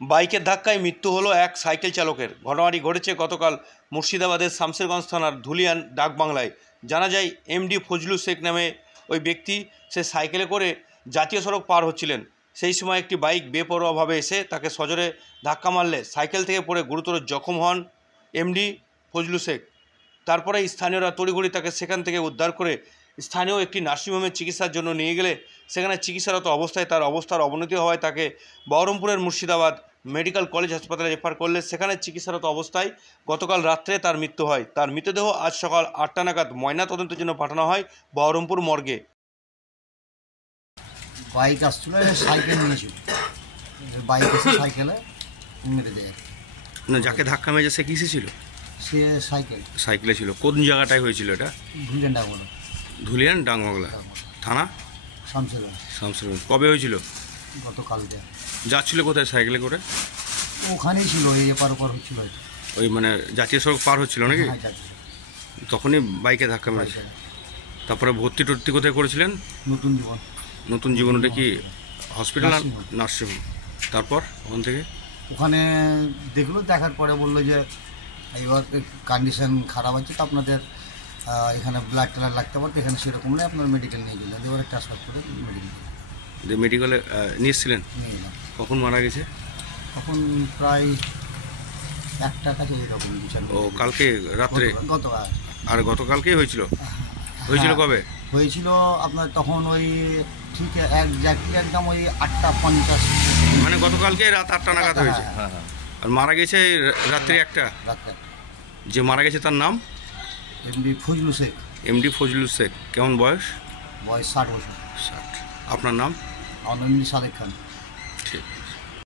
বাইকের ধাক্কায় মৃত্যু হলো এক সাইকেল চালকের। ঘটনাটি ঘটেছে গতকাল মুর্শিদাবাদের শামসেরগঞ্জ থানার ধুলিয়ান ডাকবাংলায়। জানা যায় এমডি ফজলু শেখ নামে ওই ব্যক্তি সে সাইকেলে করে জাতীয় সড়ক পার হচ্ছিলেন। সেই সময় একটি বাইক বেপরোয়াভাবে এসে তাকে সজোরে ধাক্কা মারলে সাইকেল থেকে পড়ে গুরুতর জখম হন এমডি ফজলু শেখ। তারপরে স্থানীয়রা তড়িঘড়ি তাকে সেখান থেকে উদ্ধার করে স্থানীয় একটি নার্সিংহোমে চিকিৎসার জন্য নিয়ে গেলে সেখানে চিকিৎসারত অবস্থায় তার অবস্থার অবনতি হওয়ায় তাকে বহরমপুরের মুর্শিদাবাদ মেডিকেল কলেজ হাসপাতালে রেফার করলে সেখানে চিকিৎসারত অবস্থায় গতকাল রাত্রে তার মৃত্যু হয়। তার মৃতদেহ আজ সকাল 8টা নাগাদ ময়নাতদন্তের জন্য পাঠানো হয় বহরমপুর মর্গে। বাইক আসছিল, সাইকেল নিয়েছিল, বাইক এসে সাইকেলে মেরে দেয়। না, যাকে ধাক্কা মেরেছে সে কিসে ছিল? সে সাইকেলে ছিল। কোন জায়গাটায় হয়েছিল এটা? ধুলিয়ান ডাকবাংলা। ধুলিয়ান ডাকবাংলা থানা, শামসেরগঞ্জ। কবে হয়েছিল? গতকালকে। যাচ্ছিল কোথায় সাইকেলে করে? ওখানেই ছিল, এই এপার ওপার হচ্ছিল। ওই মানে জাতীয় সড়ক পার হচ্ছিল নাকি? তখনই বাইকে ধাক্কা মেরেছে। তারপরে ভর্তি টর্তি কোথায় করেছিলেন? নতুন জীবন। ওটা কি হসপিটাল নার্সিংহোম? তারপর ওখানে দেখলো, দেখার পরে বললো যে এবার কন্ডিশন খারাপ আছে, তো আপনাদের এখানে ব্লাড ট্যালার লাগতে পারতো, এখানে সেরকম নেই, আপনার মেডিকেল নিয়ে গেলেন। এবারে ট্রান্সফার করে মেডিকেলে নিয়ে এসেছিলেন। কখন মারা গেছে? তখন প্রায় 1টার কাছে এরকম। ও কালকে রাত্রে? গতকাল। আর গতকালকেই হয়েছিল? কবে হয়েছিল আপনার? তখন ওই ঠিক একদম ওই 8টা 50। মানে গতকালকে রাত 8টা নাগাদ হয়েছে। আর মারা গেছে রাত্রে 1টা। যে মারা গেছে তার নাম? এমডি ফজলু শেখ। এমডি ফজলু শেখ। কেমন বয়স? 60 বছর। 60। আপনার নাম? আমার নাম সাদেক খান।